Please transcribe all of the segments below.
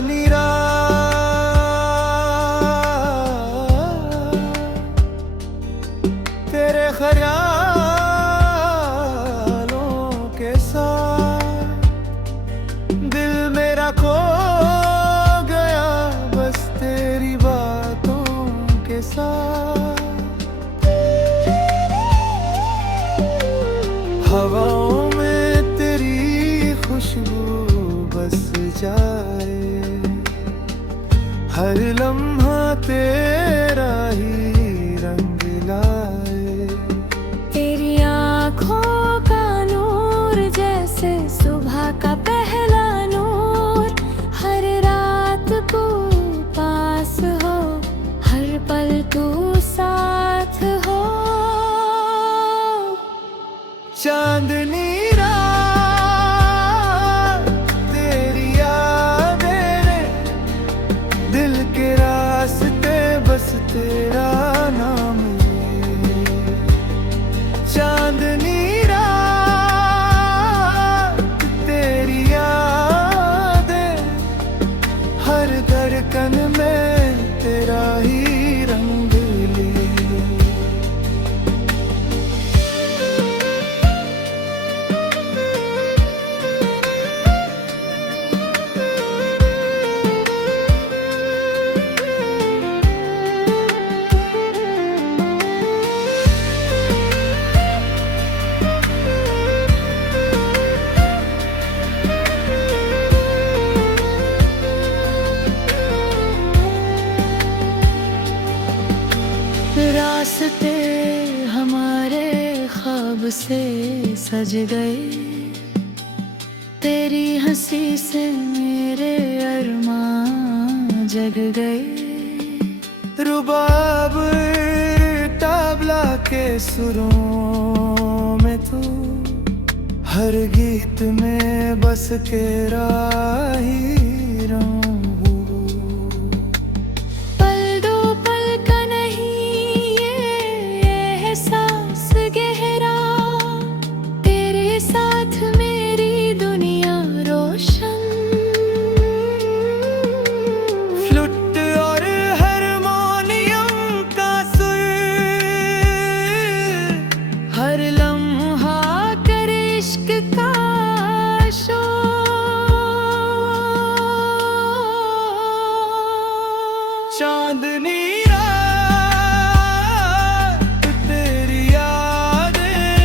चांदनी रात तेरे ख्यालों के साथ दिल मेरा खो गया बस तेरी बातों के साथ। हवाओं में तेरी खुशबू बस जाए, हर लम्हा तेरा ही रंग लाए। तेरी आँखों का नूर जैसे सुबह का पहला नूर, हर रात को पास हो, हर पल तू साथ हो। चांदनी रात तेरी यादें ने दिल के रास्ते बस तेरा नाम ले। चांदनी रात तेरी यादें हर धड़कन में तेरा ही रंग ले। रास्ते हमारे ख्वाब से सज गए, तेरी हंसी से मेरे अरमान जग गए। रुबाब तबला के सुरों में तू, हर गीत में बस के राही रहूं। पल दो पल का नहीं ये एहसास गहरा, तेरे साथ मेरी दुनिया रोशन। फ्लूट और हारमोनियम का सुर हर लम्हा करे इश्क का शोर। चांदनी रात तेरी यादें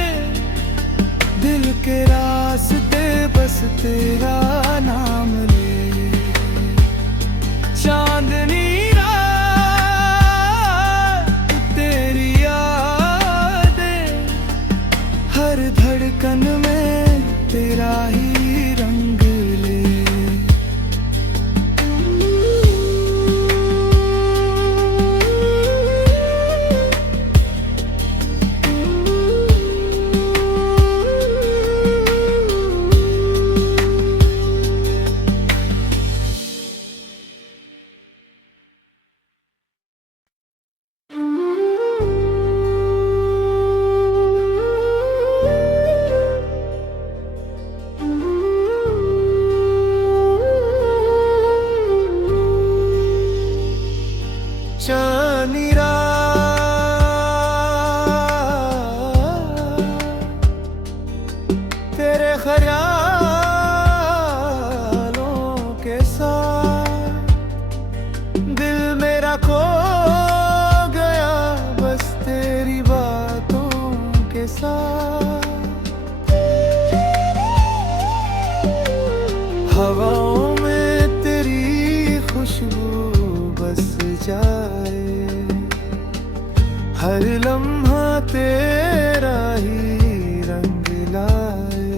दिल के रास्ते बस तेरा नाम ले। चांदनी रात तेरी यादें हर धड़कन में तेरा ही रंग ले। चांदनी रात तेरे ख्यालों के साथ दिल मेरा खो गया बस तेरी बातों के साथ। हवाओं में तेरी खुशबू बस जाए, हर लम्हा तेरा ही रंग लाए।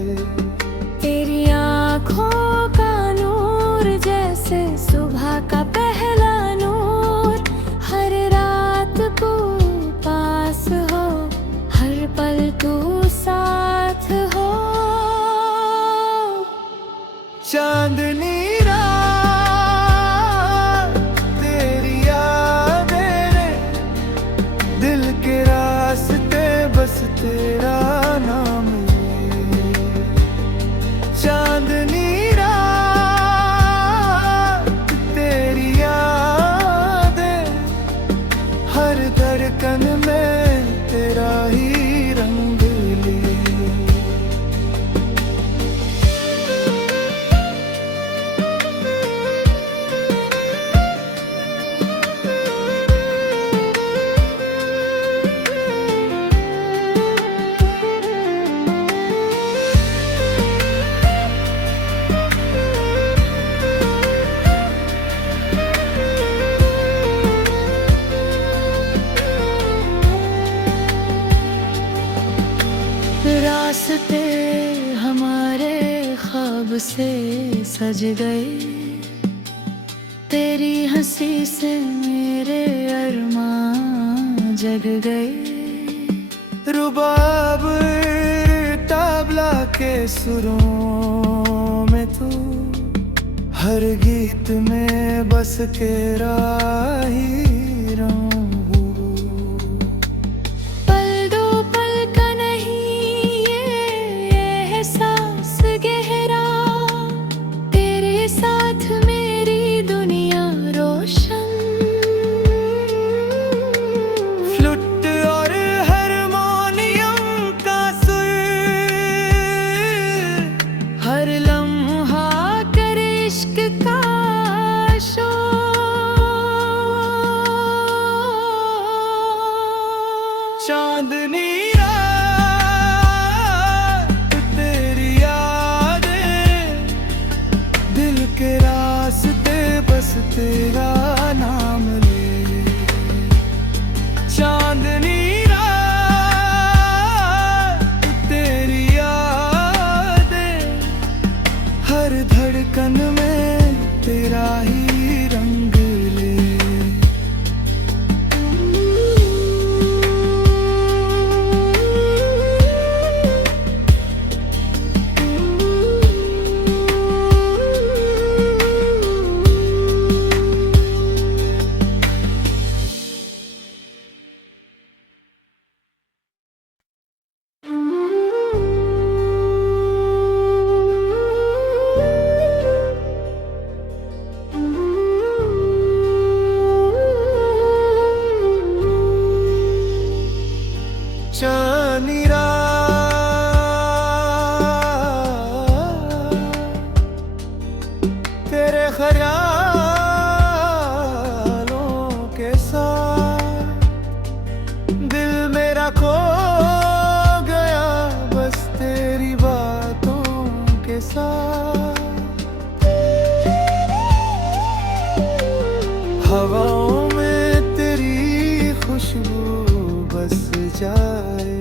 तेरी आँखों का नूर जैसे सुबह का पहला नूर, हर रात को पास हो, हर पल तू साथ हो। चांदनी रात तेरी यादें ने दिल के रास्ते बस तेरा नाम ले। चांदनी रात सज गए। तेरी हंसी से मेरे अरमान जग गए। रुबाब तबला के सुरों में तू, हर गीत में बस के राही रहूं। पल दो पल का नहीं ये एहसास गहरा, तेरे साथ मेरी दुनिया रोशन। फ्लूट और हारमोनियम का सुर, हर लम्हा करे इश्क का चांदनी रात तेरी यादें, दिल के रास्ते बस तेरा नाम ले। चांदनी रात तेरी यादें, हर धड़कन में तेरा ही रंग ले। चांदनी रात तेरे ख्यालों के साथ, दिल मेरा खो गया बस तेरी बातों के साथ। हवाओं में तेरी खुशबू बस जाए,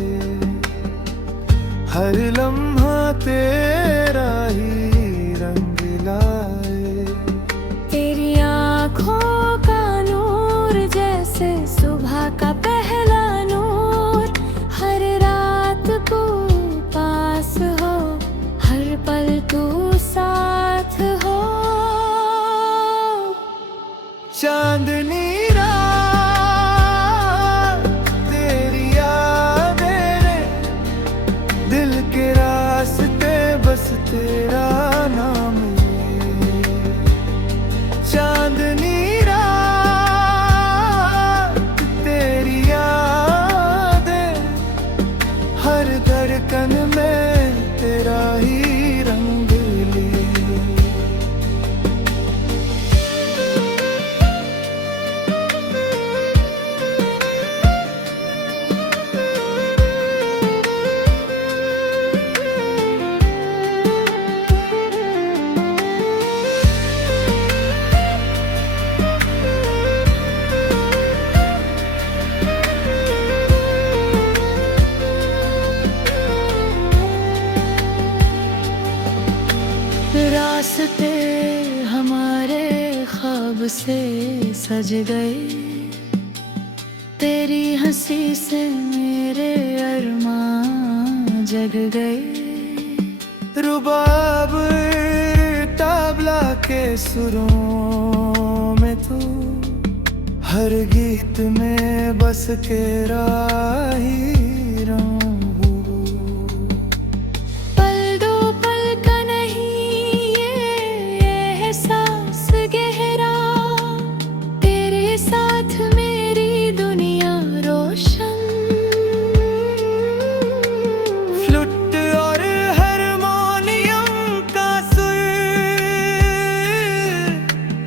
हर लम्हा तेरा ही रंग लाए। तेरी आँखों का नूर जैसे सुबह का पहला नूर, हर रात को पास हो, हर पल तू साथ हो। चांदनी रात तेरी यादें, दिल के रास्ते बस तेरा नाम ले। चांदनी रात तेरी यादें, हर धड़कन में तेरा ही रंग ले। रास्ते हमारे ख्वाब से सज गए। तेरी हंसी से मेरे अरमान जग गए। रुबाब तबला के सुरों में तू, हर गीत में बस के राही रहूं। पल दो पल का नहीं ये एहसास गहरा, तेरे साथ मेरी दुनिया रोशन। फ्लूट और हारमोनियम का सुर,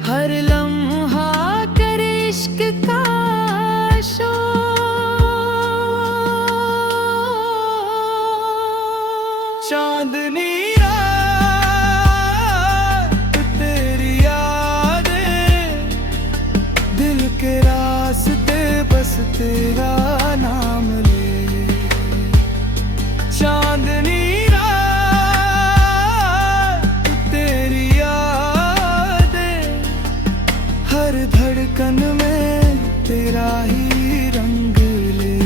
हर लम्हा करे इश्क का शोर। हर धड़कन में तेरा ही रंग ले।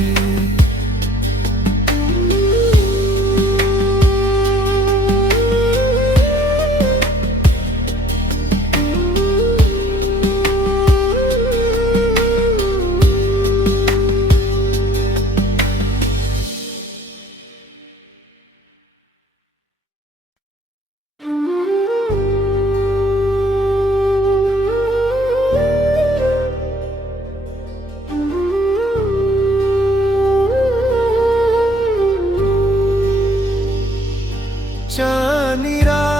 चांदनी रात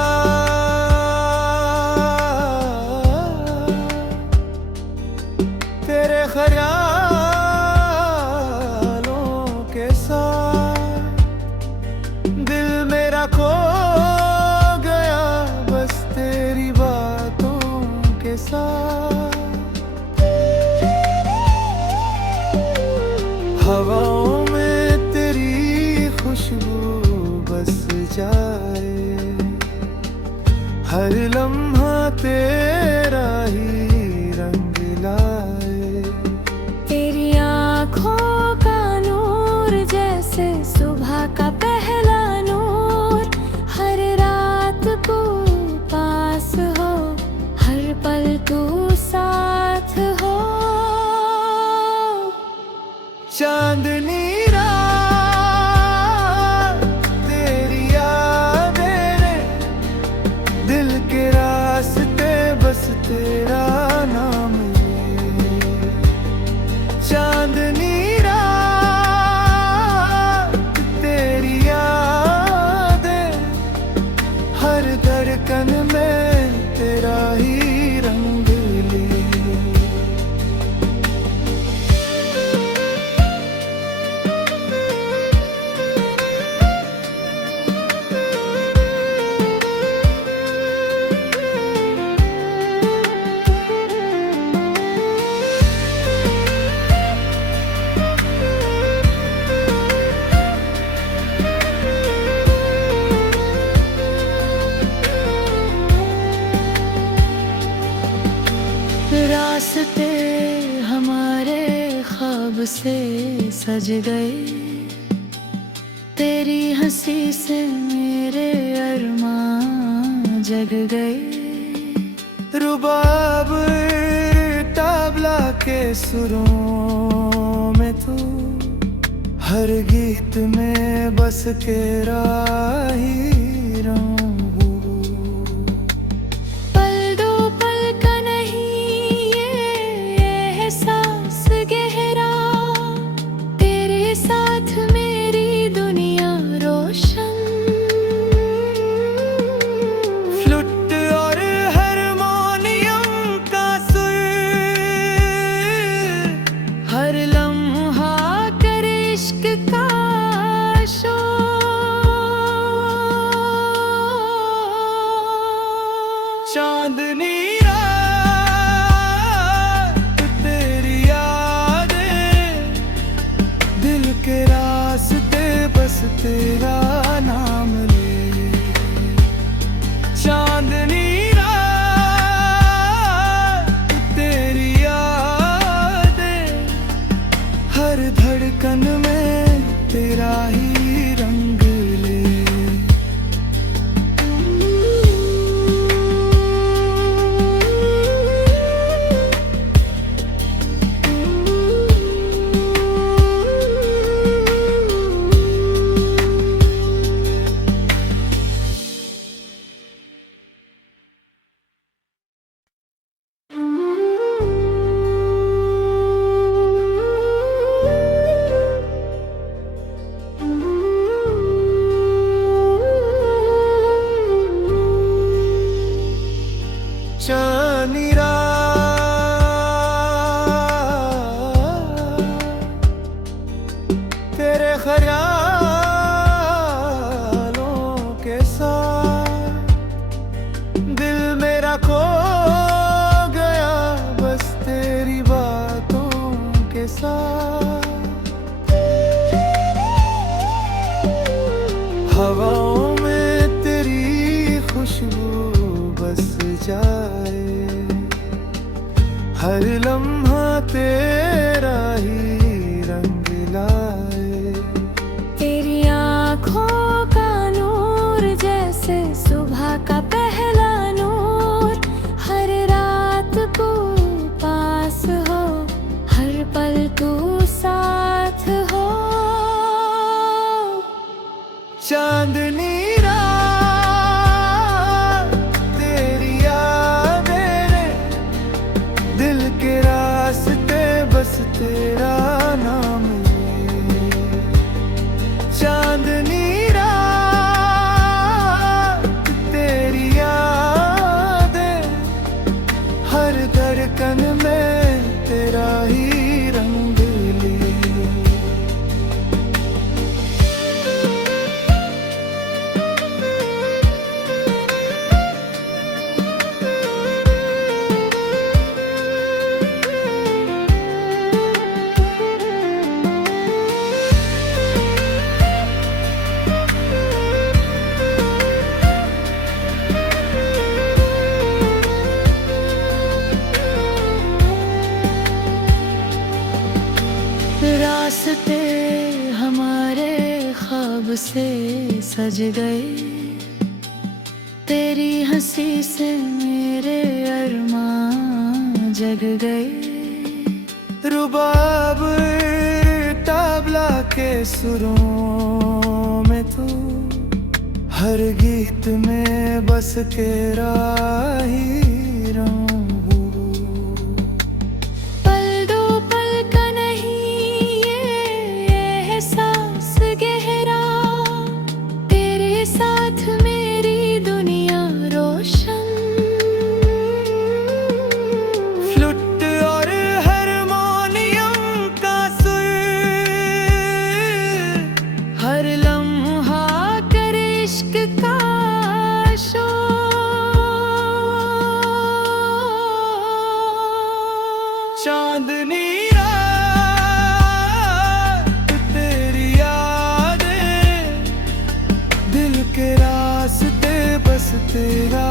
तेरे ख्यालों के साथ दिल मेरा खो गया बस तेरी बातों के साथ। हवाओं में तेरी खुशबू बस जाए, हर लम्हा तेरा ही रंग लाए। तेरी आँखों का नूर जैसे सुबह का पहला नूर, हर रात को पास हो, हर पल तू साथ हो। चांदनी तेरा नाम ले। चांदनी रात तेरी यादें, हर धड़कन में तेरा ही रंग ले। रास्ते हमारे ख्वाब से सज गए, तेरी हंसी से मेरे अरमान जग गए। रुबाब तबला के सुरों में तू, हर गीत में बस के राही रहूं। हर लम्हा कर इश्क का शोर। हर लम्हा तेरा ही रंग लाए। तेरी आँखों का नूर जैसे सुबह का पहला नूर, हर रात को पास हो, हर पल तू साथ हो। चांदनी रात तेरी यादें ने, दिल के रास्ते बस तेरा नाम ले। चांदनी रात तेरी यादें, हर धड़कन में तेरा ही रंग ले। रास्ते हमारे ख्वाब से सज गए, तेरी हंसी से मेरे अरमान जग गए। रुबाब तबला के सुरों में तू, हर गीत में बस के राही रहूं। पल दो पल का नहीं ये एहसास गहरा, तेरे साथ मेरी दुनिया रोशन। फ्लूट और हारमोनियम का सुर, हर लम्हा करे इश्क का शोर। चांदनी रात तेरी यादें, दिल के रास्ते बस तेरा